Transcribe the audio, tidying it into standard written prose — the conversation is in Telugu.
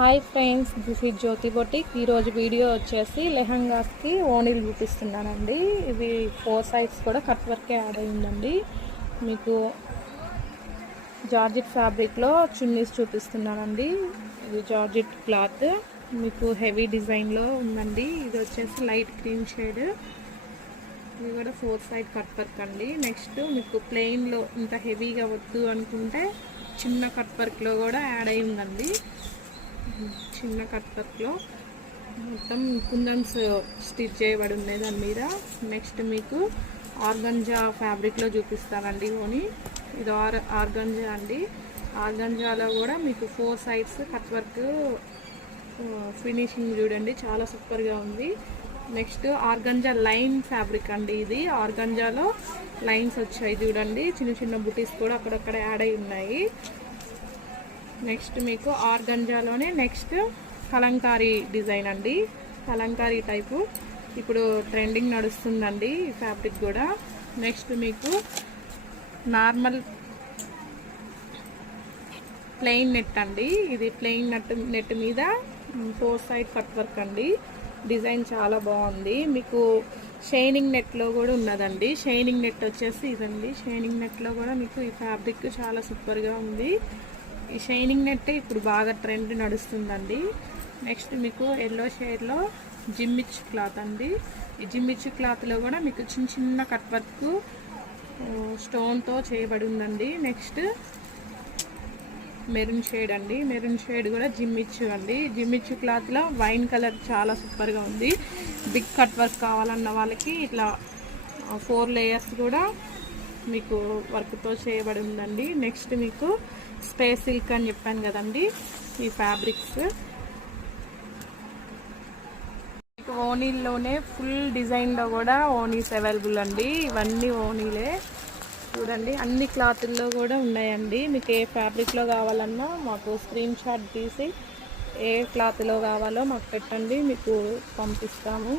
Hi friends, this is Jyothi boutique. ఈరోజు వీడియో వచ్చేసి లెహంగాస్కి ఓనీలు చూపిస్తున్నానండి. ఇవి 4 సైడ్స్ కూడా కట్ వర్కే యాడ్ అయిందండి. మీకు జార్జెట్ ఫ్యాబ్రిక్లో చున్నీస్ చూపిస్తున్నానండి. ఇది జార్జెట్ క్లాత్ మీకు హెవీ డిజైన్లో ఉందండి. ఇది వచ్చేసి లైట్ క్రీమ్ షేడ్. ఇది కూడా 4 సైడ్ కట్ వర్క్ అండి. నెక్స్ట్ మీకు ప్లెయిన్లో ఇంత హెవీగా వద్దు అనుకుంటే చిన్న కట్ వర్క్లో కూడా యాడ్ అయి ఉందండి. చిన్న కట్ వర్క్లో మొత్తం కుందన్స్ స్టిచ్ చేయబడి ఉన్నాయి దాని మీద. నెక్స్ట్ మీకు ఆర్గంజా ఫ్యాబ్రిక్లో చూపిస్తానండి ఓని. ఇది ఆర్గంజా అండి. ఆర్గంజాలో కూడా మీకు 4 సైడ్స్ కట్ వర్క్ ఫినిషింగ్ చూడండి, చాలా సూపర్గా ఉంది. నెక్స్ట్ ఆర్గంజా లైన్ ఫ్యాబ్రిక్ అండి. ఇది ఆర్గంజాలో లైన్స్ వచ్చాయి చూడండి, చిన్న చిన్న బుటీస్ కూడా అక్కడక్కడ యాడ్ అయి ఉన్నాయి. నెక్స్ట్ మీకు ఆర్గంజాలోనే నెక్స్ట్ కలంకారీ డిజైన్ అండి. కలంకారీ టైపు ఇప్పుడు ట్రెండింగ్ నడుస్తుందండి ఈ ఫ్యాబ్రిక్ కూడా. నెక్స్ట్ మీకు నార్మల్ ప్లెయిన్ నెట్ అండి. ఇది ప్లెయిన్ నెట్ మీద 4 సైడ్ కట్ వర్క్ అండి. డిజైన్ చాలా బాగుంది. మీకు షైనింగ్ నెట్లో కూడా ఉన్నదండి. షైనింగ్ నెట్ వచ్చేసి ఇదండి. షైనింగ్ నెట్లో కూడా మీకు ఈ ఫ్యాబ్రిక్ చాలా సూపర్గా ఉంది. ఈ షైనింగ్ నెట్ ఇప్పుడు బాగా ట్రెండ్ నడుస్తుందండి. నెక్స్ట్ మీకు ఎల్లో షేడ్లో జిమ్మిచ్ క్లాత్ అండి. ఈ జిమ్మిచ్ క్లాత్లో కూడా మీకు చిన్న చిన్న కట్ వర్క్ స్టోన్తో చేయబడి ఉందండి. నెక్స్ట్ మెరూన్ షేడ్ అండి. మెరూన్ షేడ్ కూడా జిమ్మిచ్ అండి. జిమ్మిచ్ క్లాత్లో వైన్ కలర్ చాలా సూపర్గా ఉంది. బిగ్ కట్ వర్క్ కావాలన్న వాళ్ళకి ఇట్లా 4 లేయర్స్ కూడా మీకు వర్క్తో చేయబడి ఉందండి. నెక్స్ట్ మీకు స్పేస్ సిల్క్ అని చెప్పాను కదండి, ఈ ఫ్యాబ్రిక్స్ మీకు ఓనీల్లోనే ఫుల్ డిజైన్లో కూడా ఓనీస్ అవైలబుల్ అండి. ఇవన్నీ ఓనీలే చూడండి, అన్ని క్లాతుల్లో కూడా ఉన్నాయండి. మీకు ఏ ఫ్యాబ్రిక్లో కావాలన్నా మాకు స్క్రీన్ షాట్ తీసి ఏ క్లాత్లో కావాలో మాకు పెట్టండి, మీకు పంపిస్తాము.